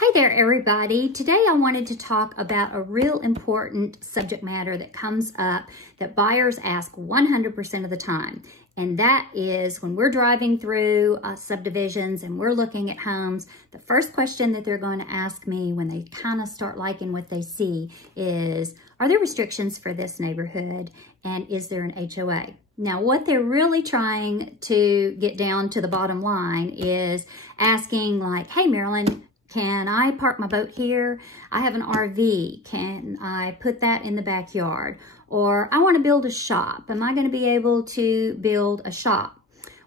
Hey there, everybody. Today I wanted to talk about a real important subject matter that comes up that buyers ask 100% of the time. And that is when we're driving through subdivisions and we're looking at homes, the first question that they're going to ask me when they kind of start liking what they see is, are there restrictions for this neighborhood? And is there an HOA? Now, what they're really trying to get down to the bottom line is asking like, hey, Marilyn, can I park my boat here? I have an RV. Can I put that in the backyard? Or I want to build a shop. Am I going to be able to build a shop?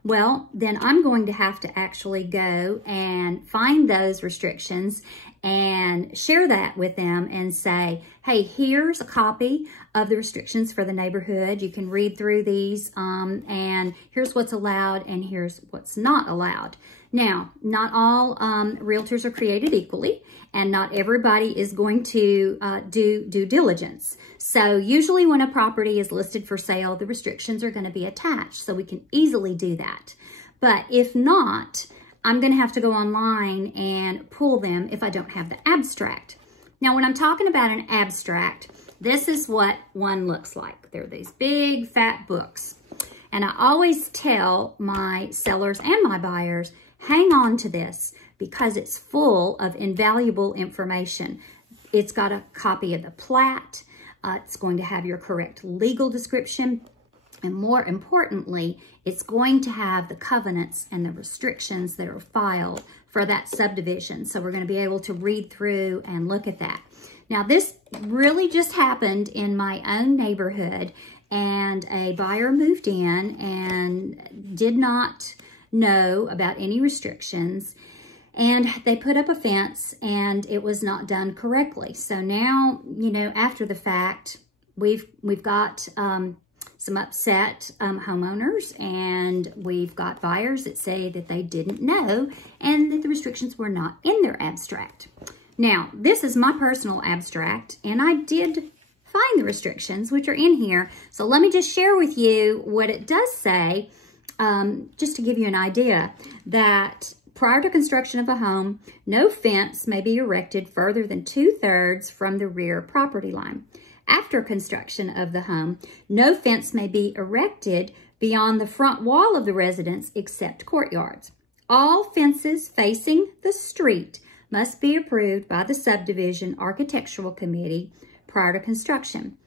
Well, then I'm going to have to actually go and find those restrictions and share that with them and say, hey, here's a copy of the restrictions for the neighborhood. You can read through these and here's what's allowed and here's what's not allowed. Now, not all realtors are created equally, and not everybody is going to do due diligence. So usually when a property is listed for sale, the restrictions are going to be attached, so we can easily do that. But if not, I'm going to have to go online and pull them if I don't have the abstract. Now, when I'm talking about an abstract, this is what one looks like. They're these big, fat books. And I always tell my sellers and my buyers, hang on to this because it's full of invaluable information. It's got a copy of the plat. It's going to have your correct legal description. And more importantly, it's going to have the covenants and the restrictions that are filed for that subdivision. So we're going to be able to read through and look at that. Now, this really just happened in my own neighborhood, and a buyer moved in and did not know about any restrictions, and they put up a fence and it was not done correctly. So now, you know, after the fact, we've got some upset homeowners, and we've got buyers that say that they didn't know and that the restrictions were not in their abstract. Now, this is my personal abstract, and I did find the restrictions, which are in here. So let me just share with you what it does say, just to give you an idea, that prior to construction of a home, no fence may be erected further than 2/3 from the rear property line. After construction of the home, no fence may be erected beyond the front wall of the residence except courtyards. All fences facing the street must be approved by the subdivision architectural committee prior to construction.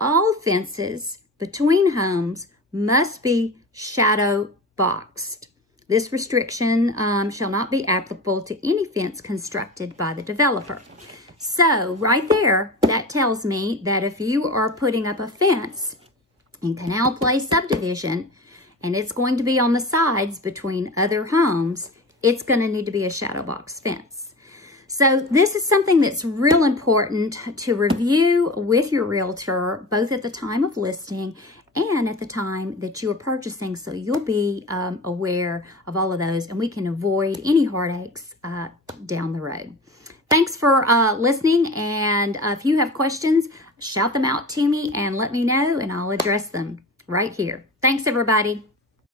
All fences between homes must be shadow boxed. This restriction shall not be applicable to any fence constructed by the developer. So right there, that tells me that if you are putting up a fence in Canal Place subdivision and it's going to be on the sides between other homes, it's going to need to be a shadow box fence. So this is something that's real important to review with your realtor, both at the time of listing and at the time that you are purchasing, so you'll be aware of all of those, and we can avoid any heartaches down the road. Thanks for listening, and if you have questions, shout them out to me and let me know, and I'll address them right here. Thanks, everybody.